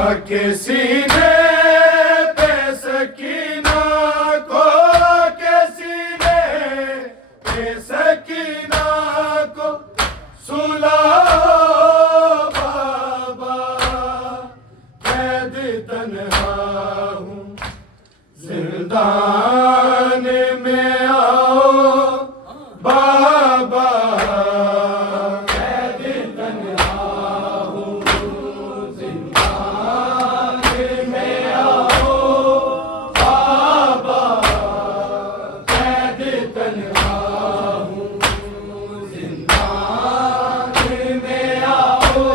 के सीने पे सकीना को, के सीने पे सकीना को सुलाओ बाबा, कैद तन्हा हूँ जिंदान में आओ बाबा, कैद तन्हा हूँ जिंदान में आओ बाबा, कैद तन्हा हूँ जिंदान में आओ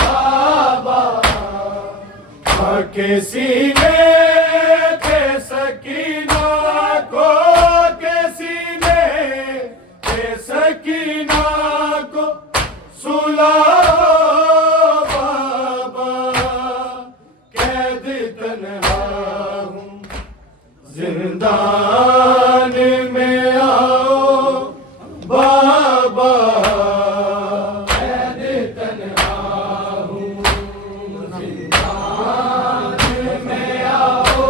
बाबा, के सीने पे सकीना को, के सीने पे सकीना को सुलाओ बाबा, कैद तन्हा हूँ जिंदान में आओ बाबा, कैद तन्हा हूँ जिंदान में आओ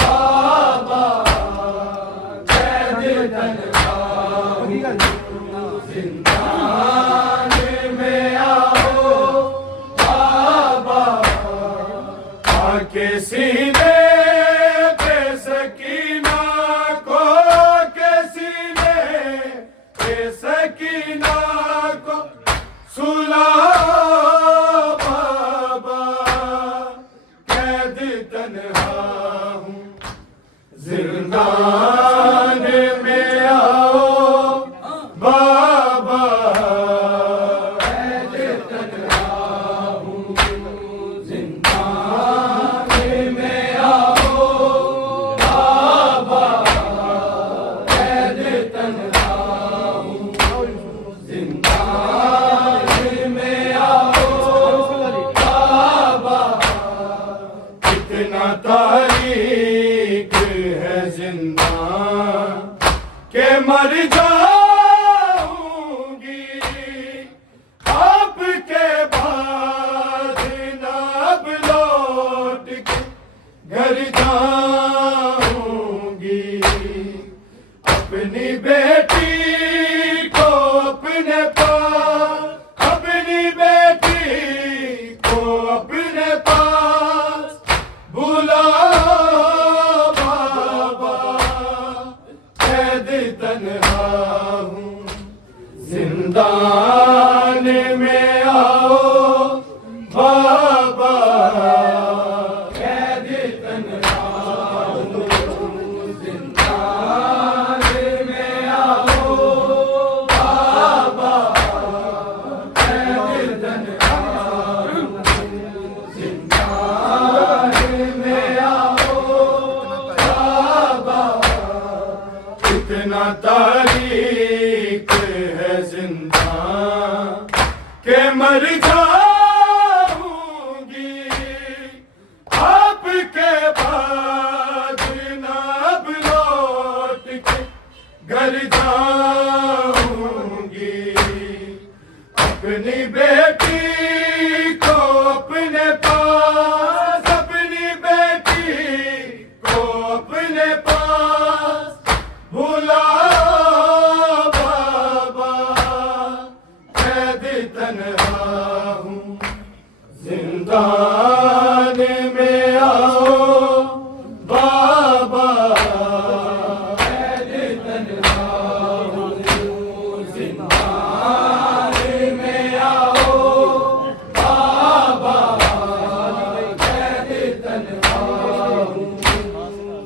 बाबा, कैद तन्हा हूँ जिंदान में आओ बाबा, आके सीने पे सकीना को, के सीने पे सकीना को सुलाओ बाबा, कैद तन्हा हूँ जिंदान में आओ बाबा, कैद तन्हा हूँ जिंदान में आओ बाबा, कैद तन्हा हूँ जिंदान में आओ बाबा, कितना तारीख है जिंदा के मर जाऊंगी, आपके बाद ना अब लौट के घर जाऊंगी, अपनी बेटी को अपने पास, अपनी बेटी को अपने पास बुलाओ बाबा, कैद तन्हा हूँ जिंदान में आओ बाबा, कैद तन्हा हूँ जिंदान में आओ बाबा, कैद तन्हा हूँ जिंदान में आओ बाबा, कितना तारीख है जिंदा के मर जाऊंगी, आपके बाद ना अब लौट के घर जाऊंगी, अपनी बेटी को अपने पास, अपनी बेटी को अपने पास बुलाओ बाबा, कैद तन्हा हूँ जिंदान में आओ बाबा, कैद तन्हा हूँ जिंदान में आओ बाबा, कैद तन्हा हूँ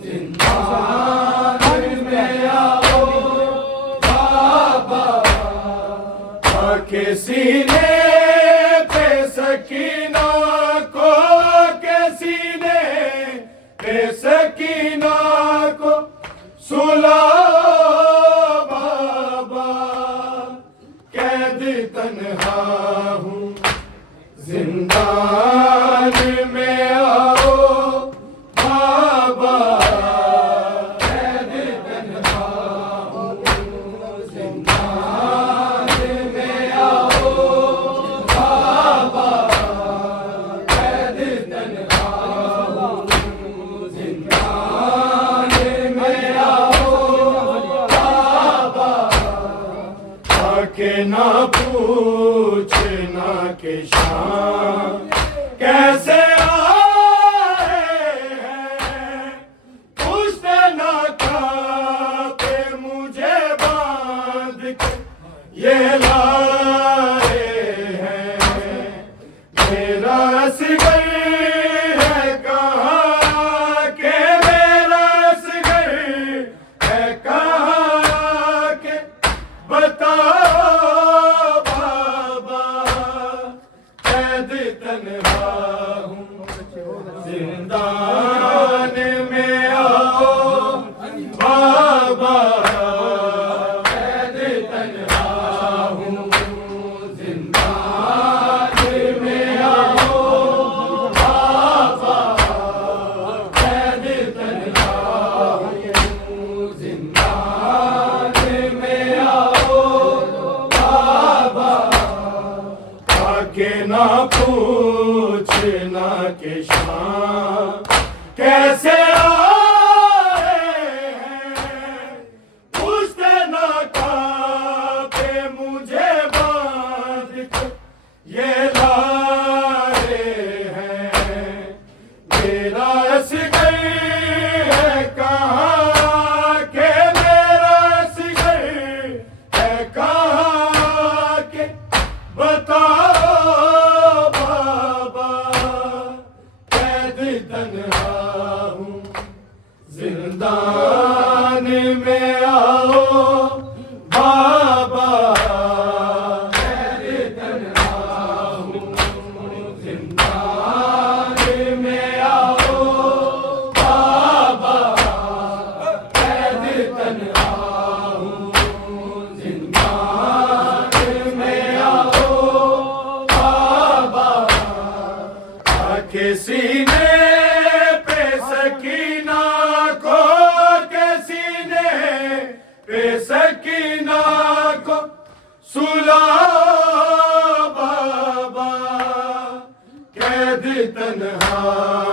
जिंदान में आओ बाबा, के सीने पे सकीना को, के सीने पे सकीना को सुलाओ बाबा, कैद तन्हा हूँ जिंदान में आओ बाबा, कैद तन्हा हूँ जिंदान में आओ बाबा, कैद यहाँ कैसे आए हैं, पूछते ना खाते मुझे बांध के ये लाए हैं। मेरा असगर है कहाँ के, मेरा असगर है कहाँ के, बताओ बाबा कैद तन्हा हूँ, जिंदान में आओ बाबा कैद तन्हा हूँ, जिंदान में आओ बाबा कैद तन्हा हूँ, जिंदान में आओ बाबा। आके ना पूछना कि शाम कैसे आए हैं, पूछते ना खाते मुझे बांध के ये लाए हैं। मेरा असगर है कहाँ के, मेरा असगर है कहाँ के, बताओ बाबा कैद तन्हा हूँ, जिंदान में आओ बाबा कैद तन्हा हूँ, जिंदान में आओ बाबा कैद तन्हा हूँ, जिंदान में आओ बाबा। आके सीने पे सकीना को, के सीने पे सकीना को सुला बाबा कैद तन्हा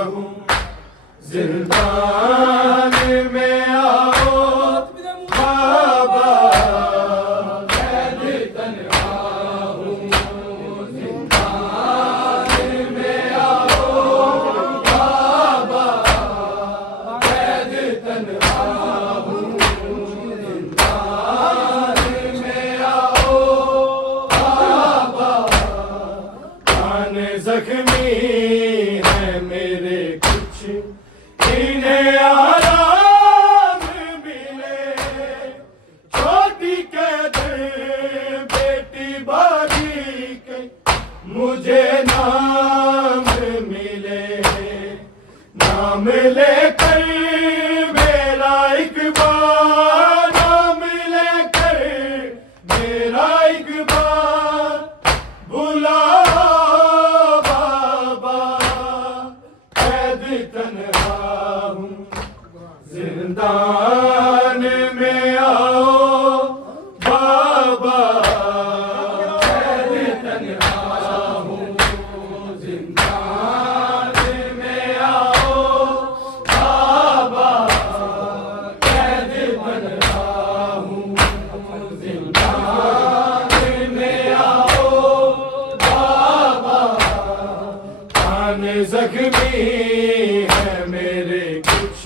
हूँ, जिंदान में आओ बाबा कैद तन्हा हूँ, जिंदान में आओ बाबा कैद तन्हा हूँ, जिंदान में आओ बाबा। कान जख्मी है मेरे कुछ इन्हें आराम मिले, छोटी कैद बेटी बागी के मुझे नाम मिले, नाम लेकर मेरा एक बार, नाम लेकर मेरा एक बार बुलाओ बाबा कैद तन्हा हूँ, जिंदान में आओ बाबा कैद तन्हा हूँ, जिंदान में आओ बाबा कैद तन्हा हूँ, जिंदान में आओ बाबा। कान जख्मी है मेरे कुछ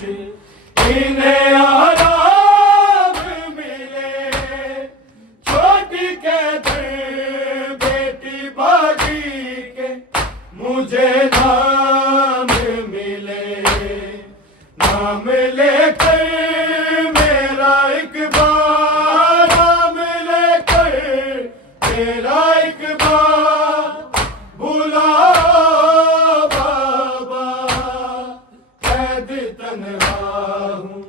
इन्हें आराम मिले, छोटी कैद बेटी बागी के मुझे नाम मिले, नाम लेकर मेरा एक बार, नाम लेकर मेरा एक बार बुलाओ बाबा कैद तन्हा हूँ,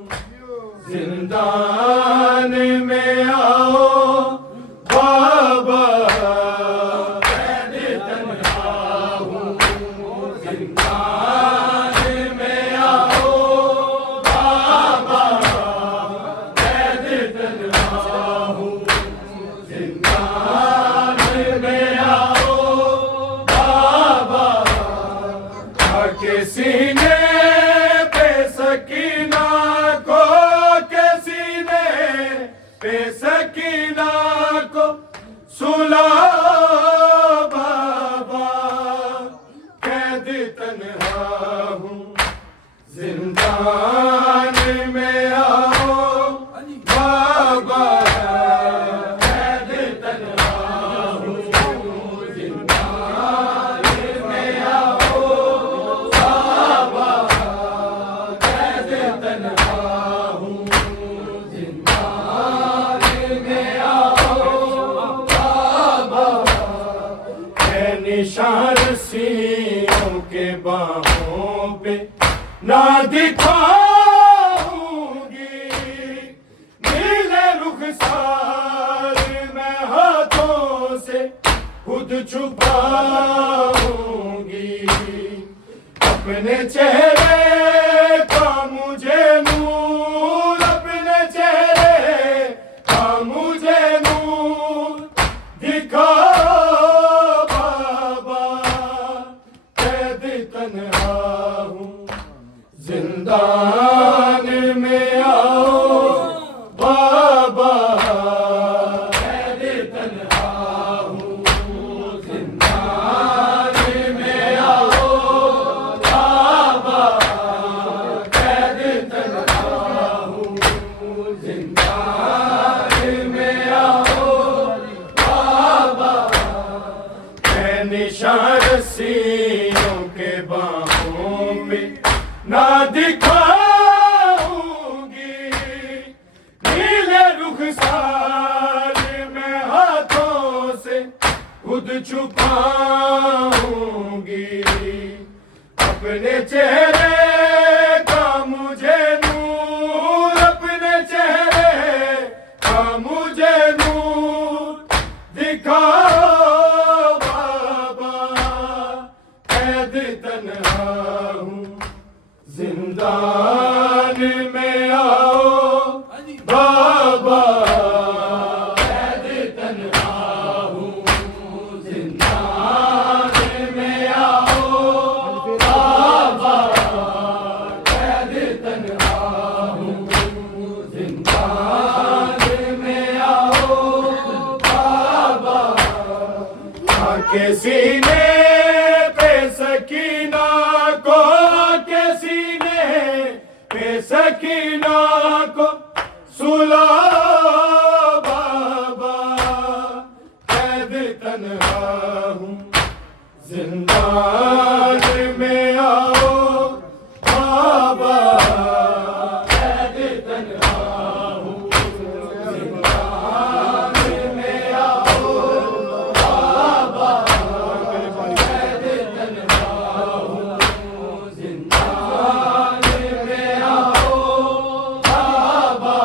तन्हा हूँ जिंदान में आओ बाबा कैद तन्हा हूँ जिंदान में आओ बाबा कैद तन्हा हूँ जिंदान में आओ बाबा है निशान रस्सियों के बाहों पे ना दिखाऊंगी नीले रुखसार मैं हाथों से खुद छुपाऊंगी अपने चेहरे का मुझे नूर अपने चेहरे का मुझे नूर दिखाओ बाबा कैद तन्हा हूँ जिंदान में आओ बाबा कैद तन्हा हूँ जिंदान में आओ बाबा कैद तन्हा हूँ जिंदान में आओ बाबा है निशान रस्सियों के बाहों पे ना दिखाऊंगी नीले रुखसार मैं हाथों से खुद छुपाऊंगी अपने चेहरे का मुझे नूर अपने चेहरे का मुझे नूर दिखाओ बाबा कैद तन्हा हूँ जिंदान में आओ बाबा कैद तन्हा हूँ जिंदान में आओ बाबा कैद तन्हा हूँ जिंदान में आओ बाबा आके सीने पे सकीना को आके सीने पे सकीना को सुला बाबा कैद तन्हा हूँ जिंदान में आओ बाबा कैद तन्हा हूँ जिंदान में आओ बाबा कैद तन्हा हूँ जिंदान में आओ बाबा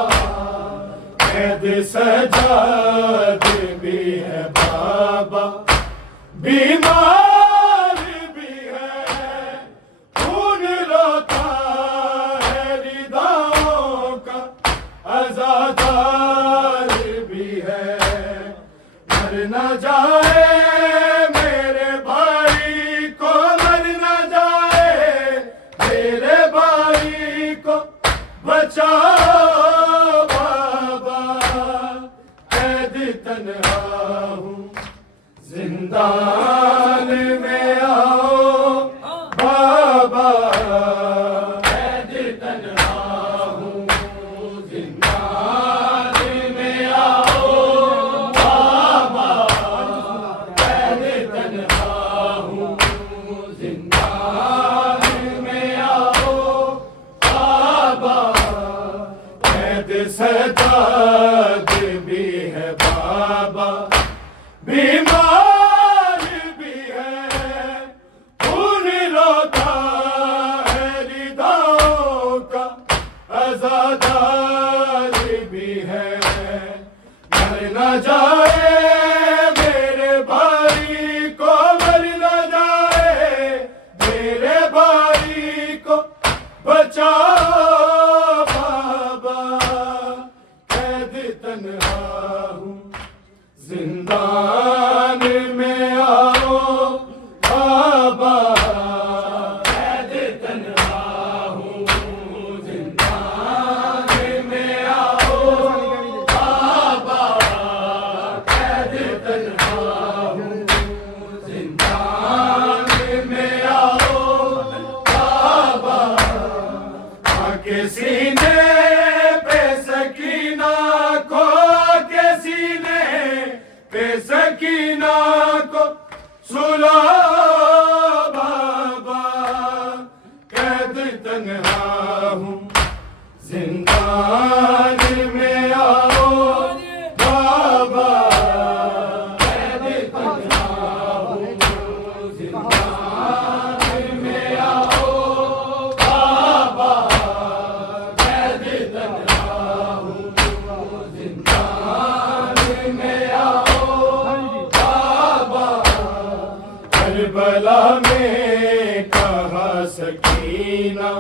सकीना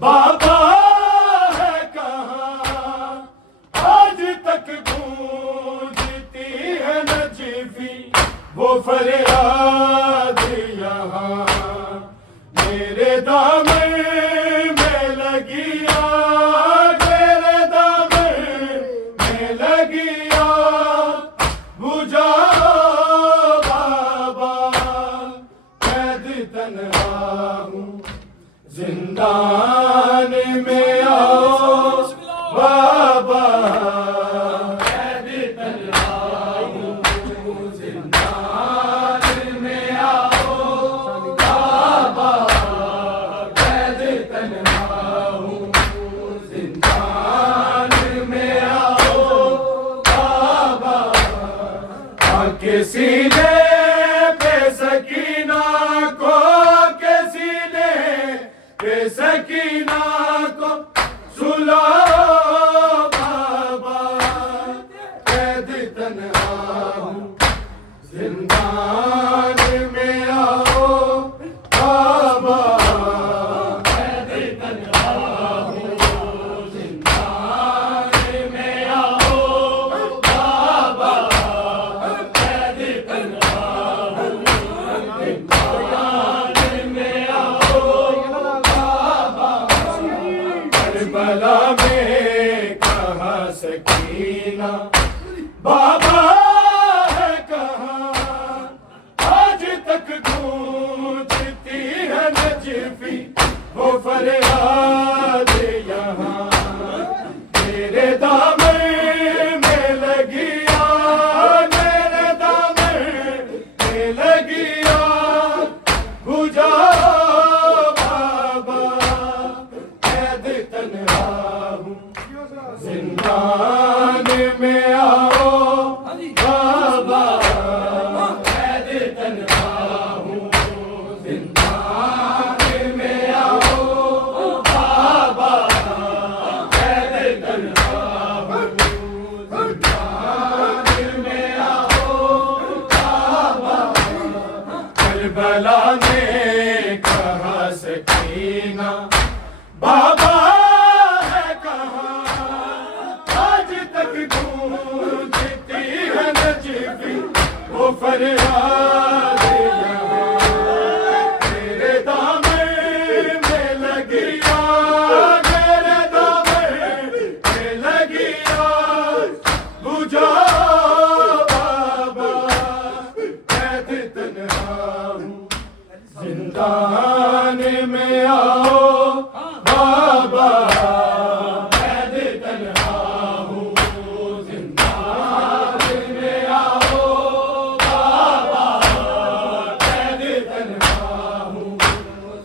बाबा है कहाँ, आज तक गूंजती है नजीफी वो फरियाद यहाँ। मेरे दामन में लगी आग, मेरे दामन में लगी आग, बुझाओ बाबा कैद तन्हा हूँ, जिंदान में आओ बाबा कैद तन्हा हूँ, जिंदान में आओ बाबा कैद तन्हा हूँ, जिंदान में आओ बाबा। आके सीने पे सकीना को, के सीने पे सकीना को सुलाओ बाबा कैद तन्हा हूँ, जिंदान में आओ बाबा कैद तन्हा हूँ, जिंदान में आओ बाबा कैद तन्हा हूँ, जिंदान में आओ बाबा। करबला में कहाँ सकीना बाबा है कहाँ, आज तक गूंजती है नजीफी वो फरियाद यहाँ। मेरे दामन में लगी आग, मेरे दामन में लगी आग, बुझाओ बाबा कैद तन्हा हूँ, जिंदान में आओ बाबा कैद तन्हा हूँ, जिंदान में आओ बाबा कैद तन्हा हूँ, जिंदान में आओ बाबा। करबला ने कहा सकीना बाबा है कहाँ, आज तक गूंजती है नजीफी वो फरियाद यहाँ। मेरे दामन में लगी आग, मेरे दामन में लगी आग, बुझाओ बाबा कैद तन्हा हूँ, जिंदान में आओ बाबा कैद तन्हा हूँ, जिंदान में आओ बाबा कैद तन्हा हूँ,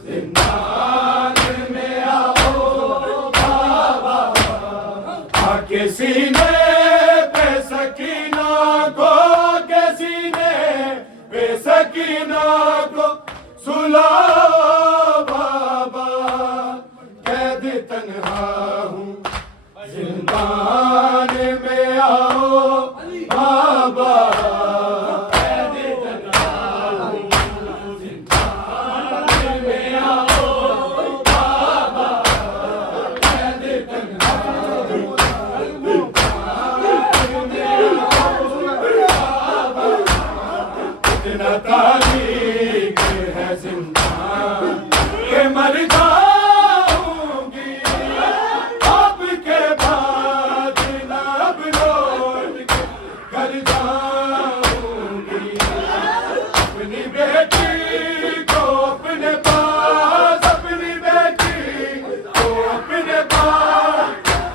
जिंदान में आओ बाबा। आके सीने पे सकीना को, के सीने पे सकीना को सुलाओ बाबा कैद तन्हा हूँ, जिंदान में आओ बाबा कैद तन्हा हूँ, जिंदान में आओ बाबा कैद तन्हा हूँ, जिंदान में आओ बाबा। इतना तारीख है जिंदान के मर जाऊंगी, आपके बाद ना अब लौट के घर जाऊंगी। अपनी बेटी को अपने पास, अपनी बेटी को अपने पास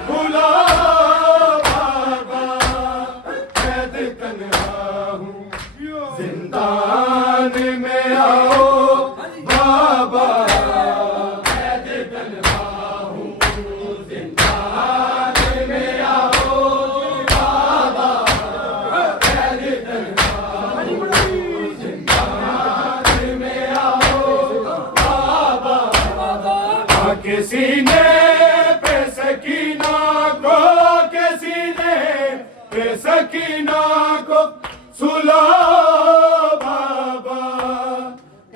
बुलाओ बाबा कैद तन्हा हूँ, जिंदान में आओ बाबा कैद तन्हा हूँ, जिंदान में आओ बाबा कैद तन्हा हूँ, जिंदान में आओ बाबा। आके सीने पे सकीना को, के सीने पे सकीना को सुलाओ बाबा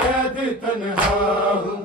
कैद तन्हा हूँ,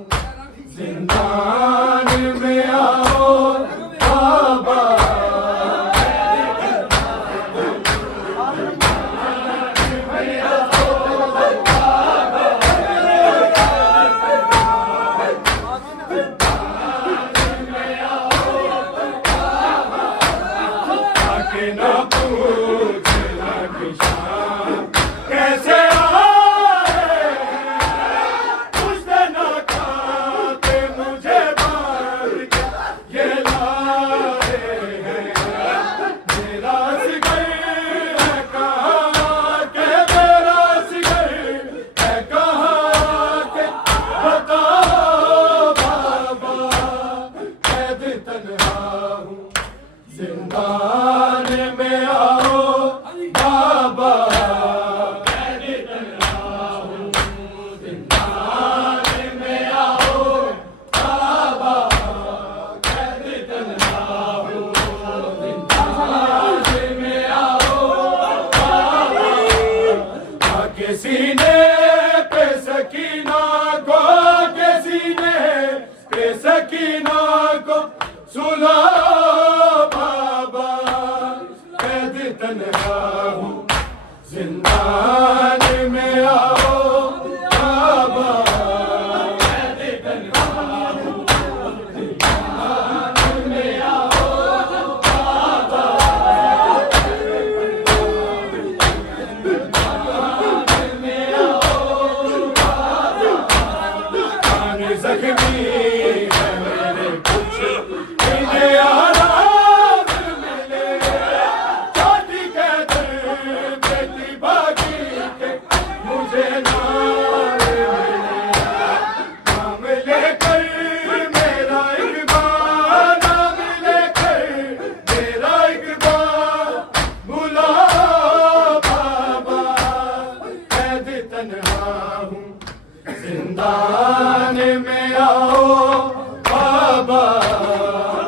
जख्मी है मेरे कुछ इन्हें आराम मिले चाटी के दर बेटी बागी के मुझे नाम लेकर मेरा इकबाल नाम लेकर मेरा इकबाल बुला बाबा कैद तन्हा हूँ जिंदान में आओ बाबा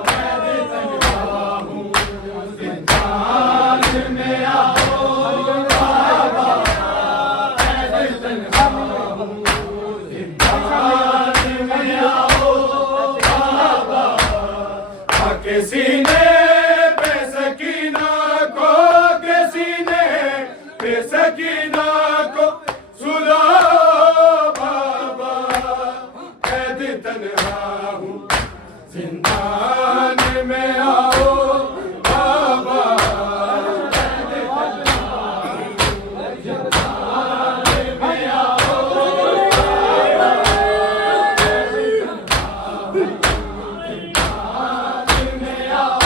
कैद तन्हा हूँ जिंदान में आओ बाबा कैद तन्हा हूँ जिंदान में आओ बाबा आके सीने पे सकीना को के सीने पे सकीना को सुला बाबा कैद तन्हा हूँ जिंदान में आओ बाबा कैद तन्हा हूँ जिंदान में आओ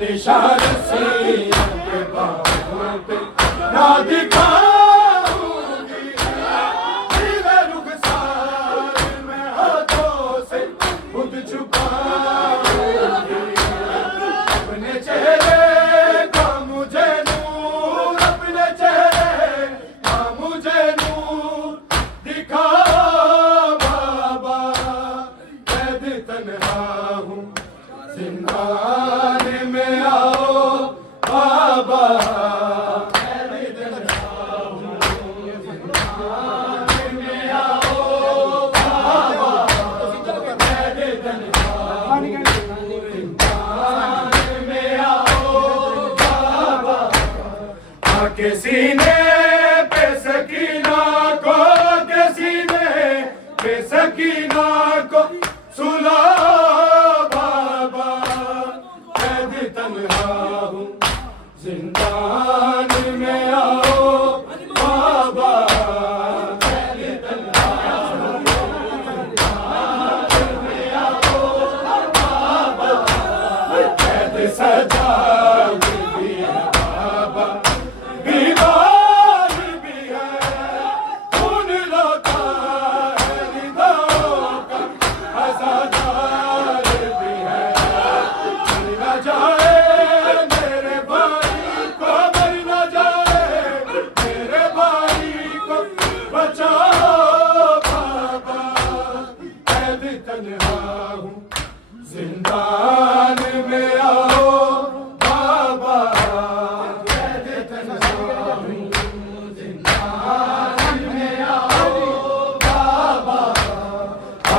निशान सीने के बाहों पे ना दिखाऊंगी मेरे रुखसार में हाथों से खुद छुपाऊंगी अपने चेहरे का मुझे नूर अपने चेहरे का मुझे नूर दिखा बाबा कैद तन्हा हूँ जिंदान में आओ बाबा कैद तन्हा हूँ जिंदान में आओ बाबा कैद तन्हा हूँ जिंदान में आओ बाबा आके सीने पे सकीना को के सीने पे सकीना को सुला बाबा कैद तन्हा हूँ जिंदान में आओ बाबा कैद तन्हा हूँ जिंदान में आओ बाबा कैद सजा भी है बाबा बीमार भी है खून लौटा है निगाहों का आज़ादार भी है मर न जाए मेरे भाई को मर न जाए मेरे भाई को बचाओ बाबा कैद तन्हा हूँ जिंदान में आओ बाबा कैद तन्हा हूँ जिंदान में आओ बाबा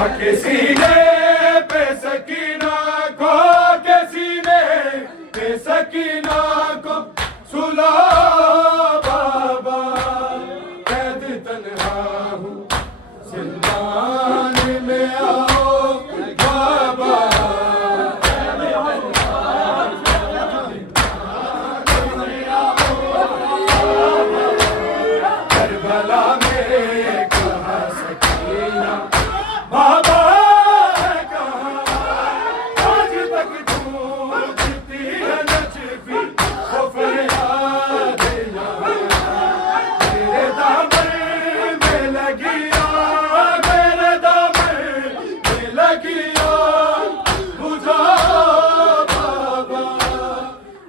आके सीने पे सकीना को के सीने पे सकीना को सुला बाबा कैद तन्हा हूँ जिंदान में आओ बाबा कैद तन्हा हूँ जिंदान में आओ बाबा करबला में कहा सकीना बाबा कहाँ आज तक पूछती है नजफी वो फरियाद मेरे दामन में लगी आग मेरे दामन में लगी आग बुझा बाबा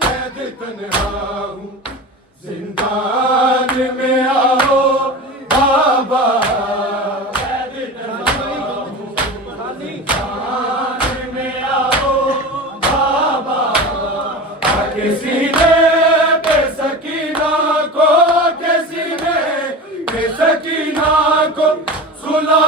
कैद तन्हा हूँ जिंदान में आओ बाबा कैद तन्हा हूँ जिंदान में आओ बाबा आके सीने पे सकीना को के सीने पे सकीना को सुला